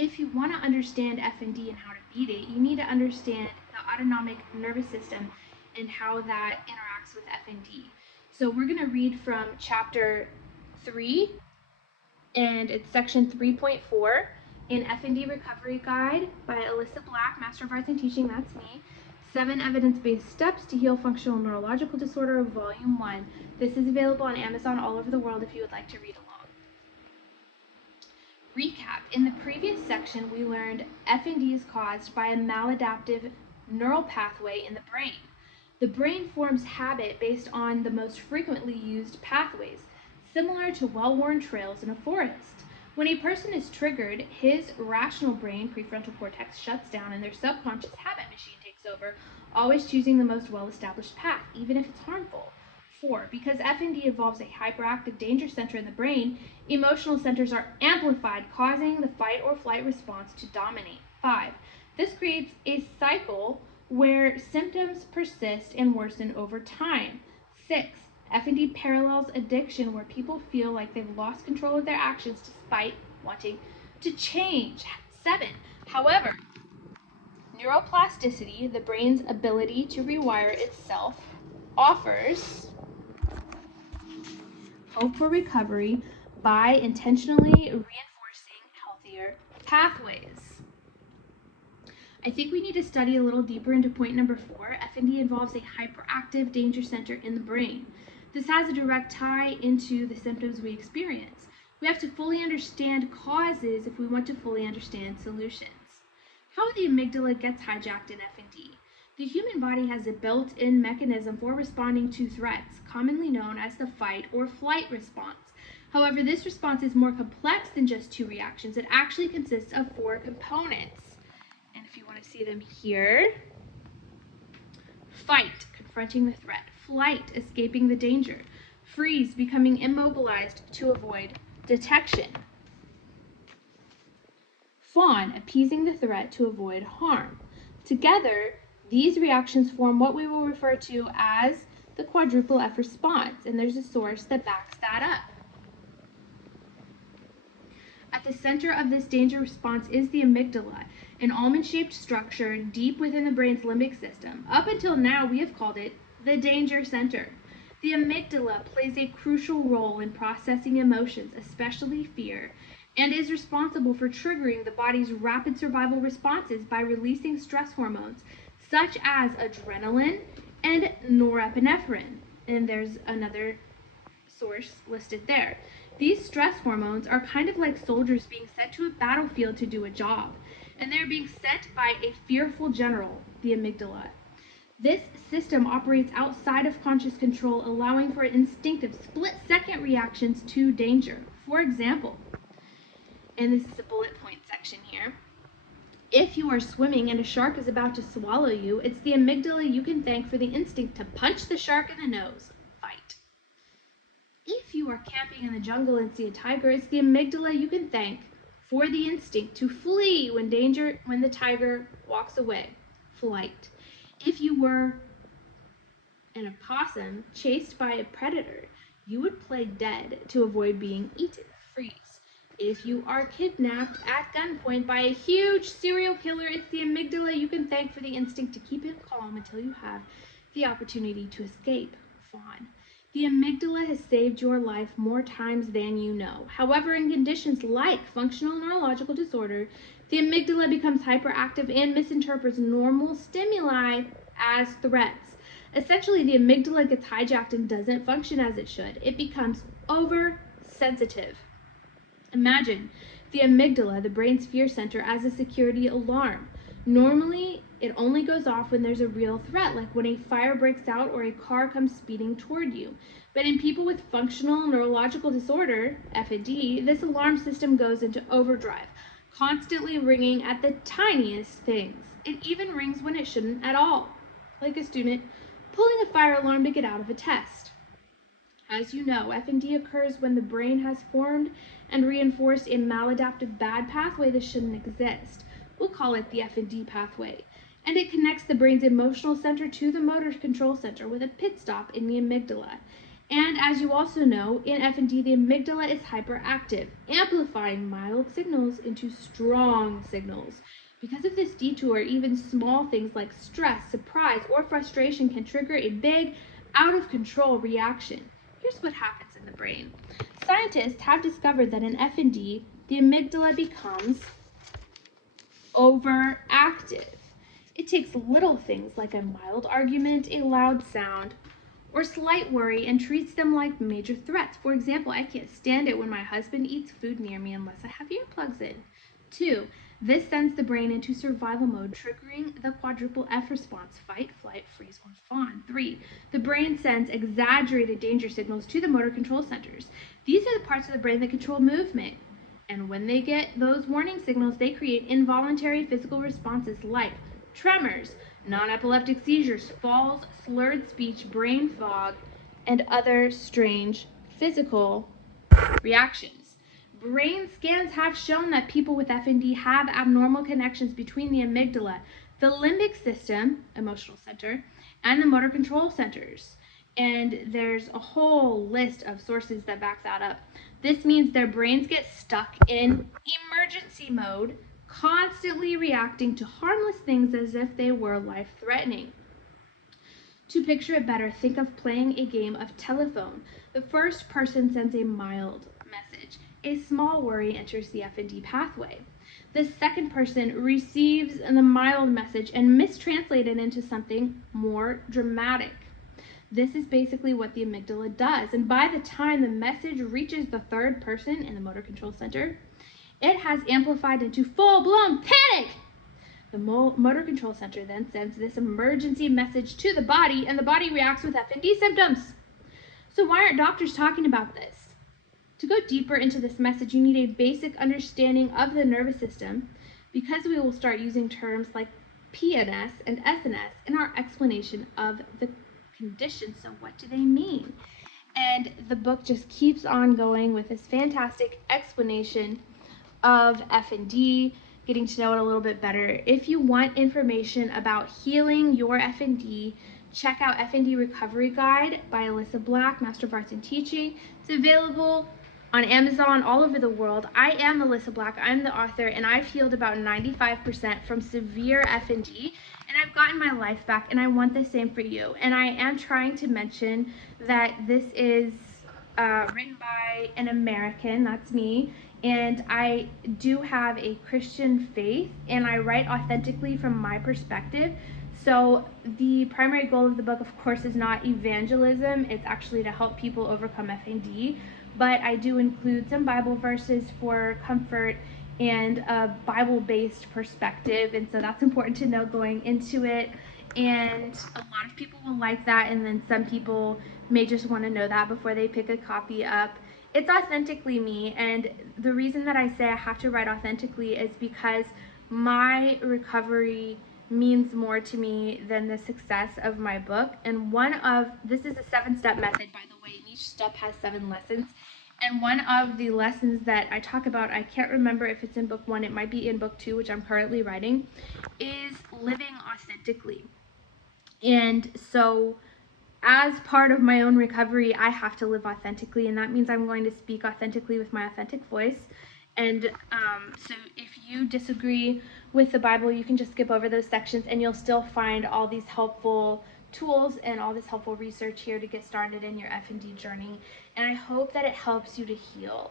if you want to understand FND and how to beat it, you need to understand the autonomic nervous system and how that interacts with FND. So we're going to read from chapter 3, and it's section 3.4 in FND Recovery Guide by Alyssa Black, Master of Arts in Teaching, that's me. 7 Evidence-Based Steps to Heal Functional Neurological Disorder, Volume 1. This is available on Amazon all over the world if you would like to read along. Recap. In the previous section, we learned FND is caused by a maladaptive neural pathway in the brain. The brain forms habit based on the most frequently used pathways, similar to well-worn trails in a forest. When a person is triggered, his rational brain, prefrontal cortex, shuts down and their subconscious habit machine takes over, always choosing the most well-established path, even if it's harmful. 4. Because FND involves a hyperactive danger center in the brain, emotional centers are amplified, causing the fight or flight response to dominate. 5. This creates a cycle where symptoms persist and worsen over time. 6. FND parallels addiction, where people feel like they've lost control of their actions despite wanting to change. 7. However, neuroplasticity, the brain's ability to rewire itself, offers hope for recovery by intentionally reinforcing healthier pathways. I think we need to study a little deeper into point number 4. FND involves a hyperactive danger center in the brain. This has a direct tie into the symptoms we experience. We have to fully understand causes if we want to fully understand solutions. How the amygdala gets hijacked in FND. The human body has a built-in mechanism for responding to threats, commonly known as the fight or flight response. However, this response is more complex than just 2 reactions. It actually consists of 4 components. And if you want to see them here, fight, confronting the threat. Flight, escaping the danger. Freeze, becoming immobilized to avoid detection. Fawn, appeasing the threat to avoid harm. Together, these reactions form what we will refer to as the quadruple F response, and there's a source that backs that up. At the center of this danger response is the amygdala, an almond-shaped structure deep within the brain's limbic system. Up until now, we have called it the danger center. The amygdala plays a crucial role in processing emotions, especially fear, and is responsible for triggering the body's rapid survival responses by releasing stress hormones such as adrenaline and norepinephrine. And there's another source listed there. These stress hormones are kind of like soldiers being sent to a battlefield to do a job, and they're being sent by a fearful general, the amygdala. This system operates outside of conscious control, allowing for instinctive split-second reactions to danger. For example, and this is a bullet point section here, if you are swimming and a shark is about to swallow you, it's the amygdala you can thank for the instinct to punch the shark in the nose. Fight. If you are camping in the jungle and see a tiger, it's the amygdala you can thank for the instinct to flee when the tiger walks away. Flight. If you were an opossum chased by a predator, you would play dead to avoid being eaten. Freeze. If you are kidnapped at gunpoint by a huge serial killer, it's the amygdala you can thank for the instinct to keep him calm until you have the opportunity to escape. Fawn. The amygdala has saved your life more times than you know. However, in conditions like functional neurological disorder, the amygdala becomes hyperactive and misinterprets normal stimuli as threats. Essentially, the amygdala gets hijacked and doesn't function as it should. It becomes oversensitive. Imagine the amygdala, the brain's fear center, as a security alarm. Normally, it only goes off when there's a real threat, like when a fire breaks out or a car comes speeding toward you. But in people with functional neurological disorder, FND, this alarm system goes into overdrive, constantly ringing at the tiniest things. It even rings when it shouldn't at all, like a student pulling a fire alarm to get out of a test. As you know, FND occurs when the brain has formed and reinforced a maladaptive bad pathway that shouldn't exist. We'll call it the FND pathway. And it connects the brain's emotional center to the motor control center with a pit stop in the amygdala. And as you also know, in FND, the amygdala is hyperactive, amplifying mild signals into strong signals. Because of this detour, even small things like stress, surprise, or frustration can trigger a big, out of control reaction. Here's what happens in the brain. Scientists have discovered that in FND, the amygdala becomes overactive. It takes little things like a mild argument, a loud sound, or slight worry and treats them like major threats. For example, I can't stand it when my husband eats food near me unless I have earplugs in. 2. This sends the brain into survival mode, triggering the quadruple F response: fight, flight, freeze, or fawn. 3. The brain sends exaggerated danger signals to the motor control centers. These are the parts of the brain that control movement. And when they get those warning signals, they create involuntary physical responses like tremors, non-epileptic seizures, falls, slurred speech, brain fog, and other strange physical reactions. Brain scans have shown that people with FND have abnormal connections between the amygdala, the limbic system, emotional center, and the motor control centers. And there's a whole list of sources that back that up. This means their brains get stuck in emergency mode, constantly reacting to harmless things as if they were life-threatening. To picture it better, think of playing a game of telephone. The first person sends a mild message. A small worry enters the FND pathway. The second person receives the mild message and mistranslates it into something more dramatic. This is basically what the amygdala does, and by the time the message reaches the third person in the motor control center, it has amplified into full-blown panic. The motor control center then sends this emergency message to the body, and the body reacts with FND symptoms. So why aren't doctors talking about this? To go deeper into this message, you need a basic understanding of the nervous system, because we will start using terms like PNS and SNS in our explanation of the condition. So what do they mean? And the book just keeps on going with this fantastic explanation of FND, getting to know it a little bit better. If you want information about healing your FND, check out FND Recovery Guide by Alyssa Black, Master of Arts in Teaching. It's available on Amazon all over the world. I am Alyssa Black, I'm the author, and I've healed about 95% from severe FND, and I've gotten my life back, and I want the same for you. And I am trying to mention that this is written by an American, that's me, and I do have a Christian faith, and I write authentically from my perspective. So the primary goal of the book, of course, is not evangelism. It's actually to help people overcome FND, but I do include some Bible verses for comfort and a Bible-based perspective, and so that's important to know going into it. And a lot of people will like that, and then some people may just want to know that before they pick a copy up. It's authentically me, and the reason that I say I have to write authentically is because my recovery means more to me than the success of my book. And this is a 7-step method, by the way, and each step has 7 lessons. And one of the lessons that I talk about, I can't remember if it's in book 1, it might be in book 2, which I'm currently writing, is living authentically. And so as part of my own recovery, I have to live authentically, and that means I'm going to speak authentically with my authentic voice. And so if you disagree with the Bible, you can just skip over those sections, and you'll still find all these helpful tools and all this helpful research here to get started in your FND journey. And I hope that it helps you to heal.